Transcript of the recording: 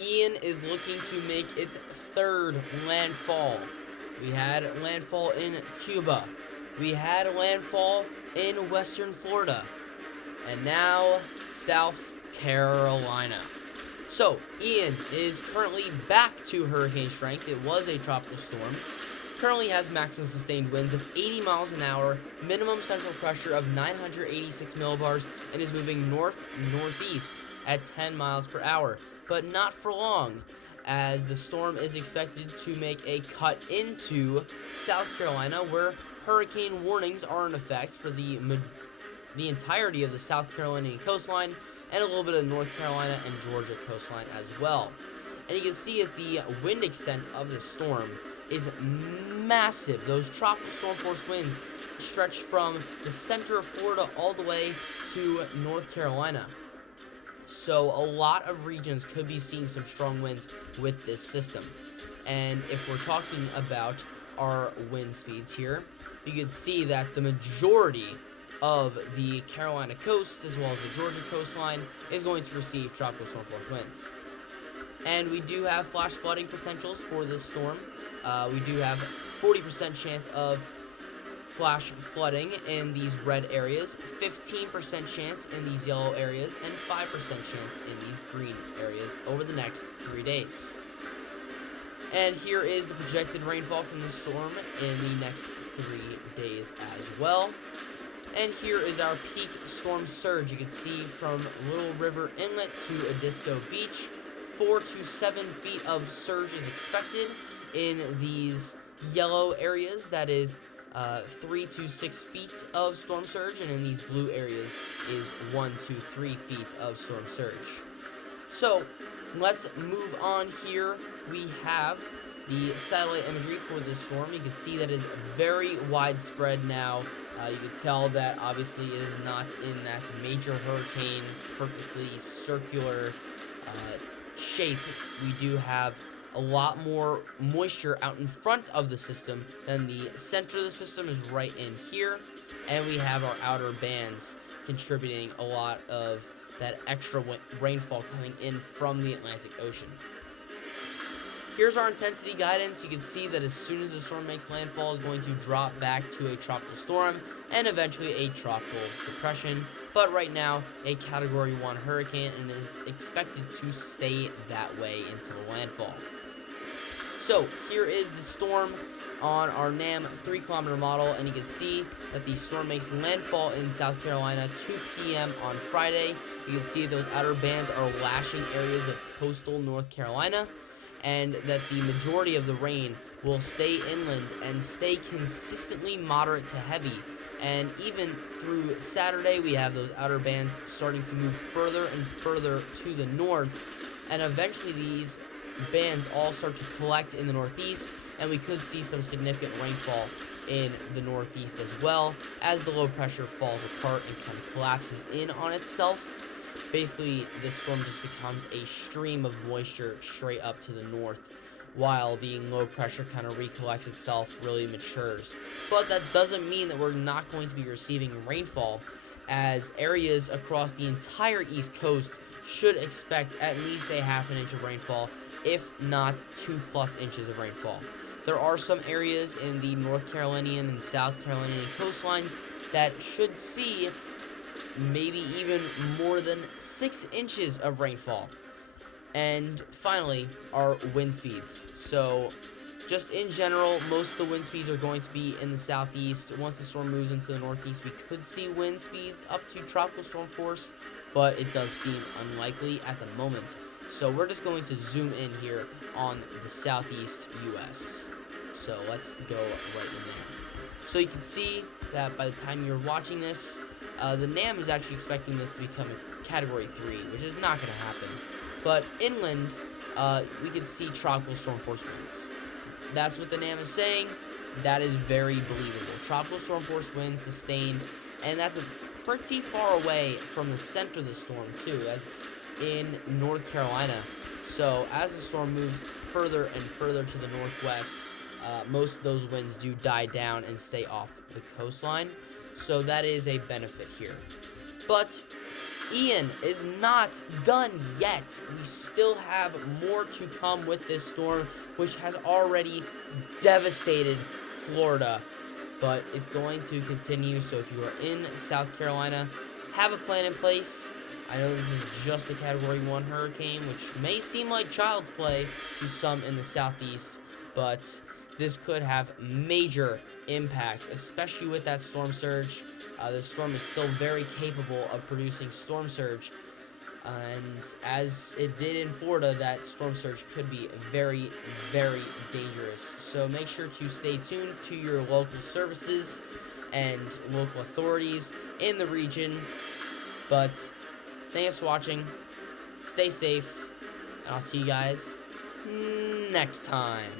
Ian is looking to make its third landfall. We had landfall in Cuba. We had landfall in Western Florida. And now South Carolina. So, Ian is currently back to hurricane strength. It was a tropical storm. Currently has maximum sustained winds of 80 miles an hour, minimum central pressure of 986 millibars, and is moving north-northeast at 10 miles per hour. But not for long, as the storm is expected to make a cut into South Carolina, where hurricane warnings are in effect for the entirety of the South Carolinian coastline and a little bit of North Carolina and Georgia coastline as well. And you can see that the wind extent of the storm is massive. Those tropical storm force winds stretch from the center of Florida all the way to North Carolina. So a lot of regions could be seeing some strong winds with this system. And if we're talking about our wind speeds here, you can see that the majority of the Carolina coast, as well as the Georgia coastline, is going to receive tropical storm force winds. And we do have flash flooding potentials for this storm. We do have 40% chance of flash flooding in these red areas, 15% chance in these yellow areas, and 5% chance in these green areas over the next 3 days. And here is the projected rainfall from this storm in the next 3 days as well. And here is our peak storm surge. You can see from Little River Inlet to Edisto Beach, 4 to 7 feet of surge is expected in these yellow areas. That is 3 to 6 feet of storm surge, and in these blue areas is 1 to 3 feet of storm surge. So let's move on here. We have the satellite imagery for this storm. You can see that it's very widespread now. You can tell that obviously it is not in that major hurricane, perfectly circular shape. We do have a lot more moisture out in front of the system than the center of the system is right in here. And we have our outer bands contributing a lot of that extra rainfall coming in from the Atlantic Ocean. Here's our intensity guidance. You can see that as soon as the storm makes landfall, it's going to drop back to a tropical storm and eventually a tropical depression. But right now, a Category 1 hurricane, and is expected to stay that way until landfall. So here is the storm on our NAM 3-kilometer model, and you can see that the storm makes landfall in South Carolina 2 p.m. on Friday. You can see those outer bands are lashing areas of coastal North Carolina, and that the majority of the rain will stay inland and stay consistently moderate to heavy. And even through Saturday, we have those outer bands starting to move further and further to the north, and eventually these bands all start to collect in the northeast, and we could see some significant rainfall in the northeast as well, as the low pressure falls apart and kind of collapses in on itself. Basically, this storm just becomes a stream of moisture straight up to the north, while the low pressure kind of recollects itself, really matures. But that doesn't mean that we're not going to be receiving rainfall, as areas across the entire East Coast should expect at least a half an inch of rainfall, if not 2+ inches of rainfall. There are some areas in the North Carolinian and South Carolinian coastlines that should see maybe even more than 6 inches of rainfall. And finally, our wind speeds. So just in general, most of the wind speeds are going to be in the southeast. Once the storm moves into the northeast, we could see wind speeds up to tropical storm force, but it does seem unlikely at the moment. So we're just going to zoom in here on the southeast U.S. So let's go right in there. So you can see that by the time you're watching this, the NAM is actually expecting this to become a Category 3, which is not going to happen. But inland, we could see tropical storm force winds. That's what the NAM is saying. That is very believable. Tropical storm force winds sustained, and that's pretty far away from the center of the storm too. That's in North Carolina. So as the storm moves further and further to the northwest, most of those winds do die down and stay off the coastline. So that is a benefit here. But Ian is not done yet. We still have more to come with this storm, which has already devastated Florida, but it's going to continue. So if you are in South Carolina, have a plan in place. I know this is just a Category 1 hurricane, which may seem like child's play to some in the southeast, but this could have major impacts, especially with that storm surge. The storm is still very capable of producing storm surge, and as it did in Florida, that storm surge could be very, very dangerous. So make sure to stay tuned to your local services and local authorities in the region. But thanks for watching. Stay safe, and I'll see you guys next time.